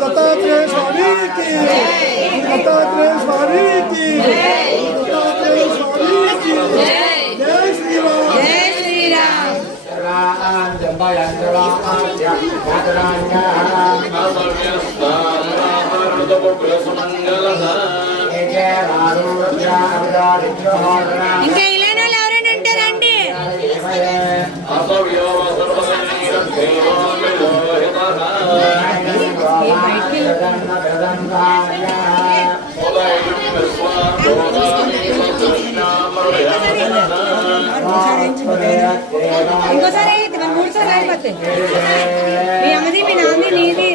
दत्तात्रेय स्वामी की, दत्तात्रेय स्वामी की, दत्तात्रेय स्वामी की। जय श्री राम, जय श्री राम। ఇంకా ఇలానే ఎవరైనా ఉంటారండి? ఇంకోసారి మనం 3 సార్లు అయిపోతాయి. మీ అమ్మది, మీ నాన్నది, నీది.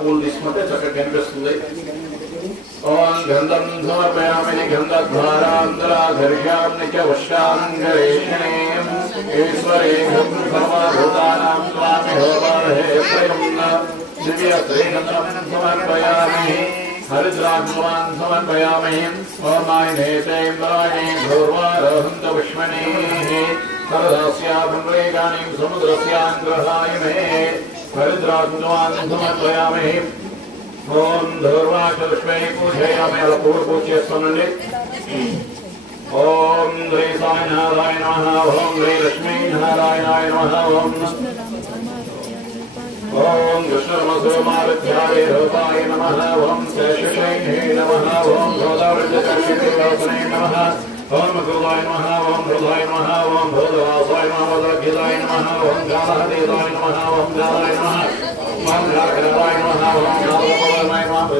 పూలు తీసుకుంటే చక్కగా కనిపిస్తుంది. ఓం గంధం సమర్పయామి గంధద్వారాంతరాఘర్యామి చ వశ్యానంగరేషణేం ఈశ్వరేహం సర్వభూతానాం స్వామి హోమర్హే ప్రియం దివ్య శ్రీగంధం సమర్పయామి హరిద్రాగ్నవాన్ సమర్పయామి ఓమాయనేతేంద్రాయణే ఘోర్వారహంత పుష్మణేః సరదాస్యాభృంగేగానిం సముద్రస్యాంగ్రహాయమే హరిద్రాగ్నవాన్ సమర్పయామి. ఓం ధూర్వాక్షలక్ష్మీ పూజయామి. అలా పూలు పూజ చేస్తానండి. ఓం శ్రీ స్వామినారాయణ నమః. ఓం శ్రీ లక్ష్మీ నారాయణాయ నమః. ఓం కృష్ణరమసోమారుధ్యాయ రూపాయ నమః. ఓం శేషశైనే నమః. ఓం గోదావృద్ధకర్షిణే నమః. ఓం మృగాయ నమః. ఓం మృగాయ నమః. ఓం భూతవాసాయ నమః. వదగ్గిదాయ నమః. ఓం గాలహదేవాయ నమః. ఓం గాలాయ నమః. ఓం గాలకరాయ నమః. ఓం గాలపవనాయ నమః.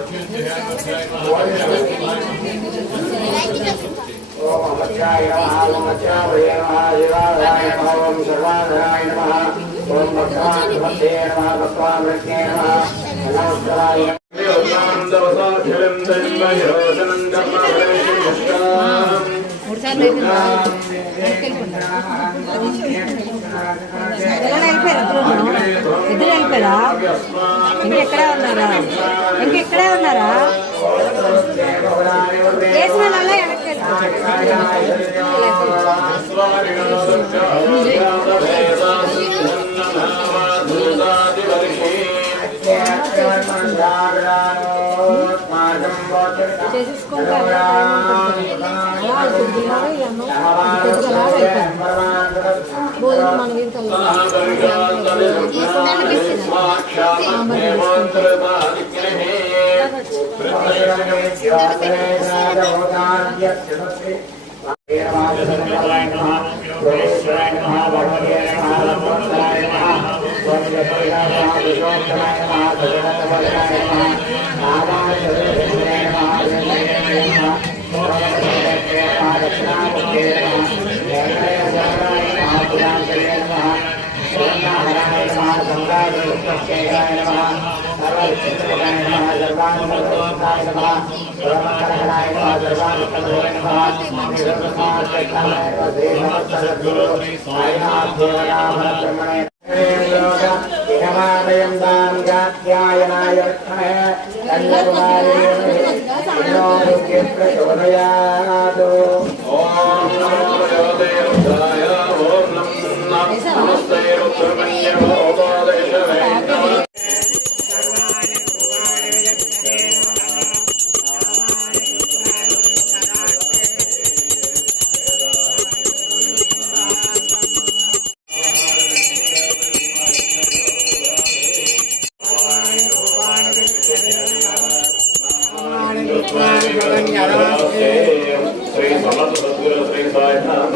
ఓం అమర్చాయ నమః. ఓం అమర్చాయ నమః. శివాయ నమః. ఓం సర్వాధరాయ నమః. ఓం భక్తాయ నమః. భక్తాయ నమః. నమస్కారాయ ఇద్దరు వెళ్ళిపోయారా? ఇంకెక్కడే ఉన్నారా? ఇంకెక్కడే ఉన్నారా? వేసిన వాళ్ళ వెనక్కి శ్రీ సమర్థ సద్గురు శ్రీ సాయినాథ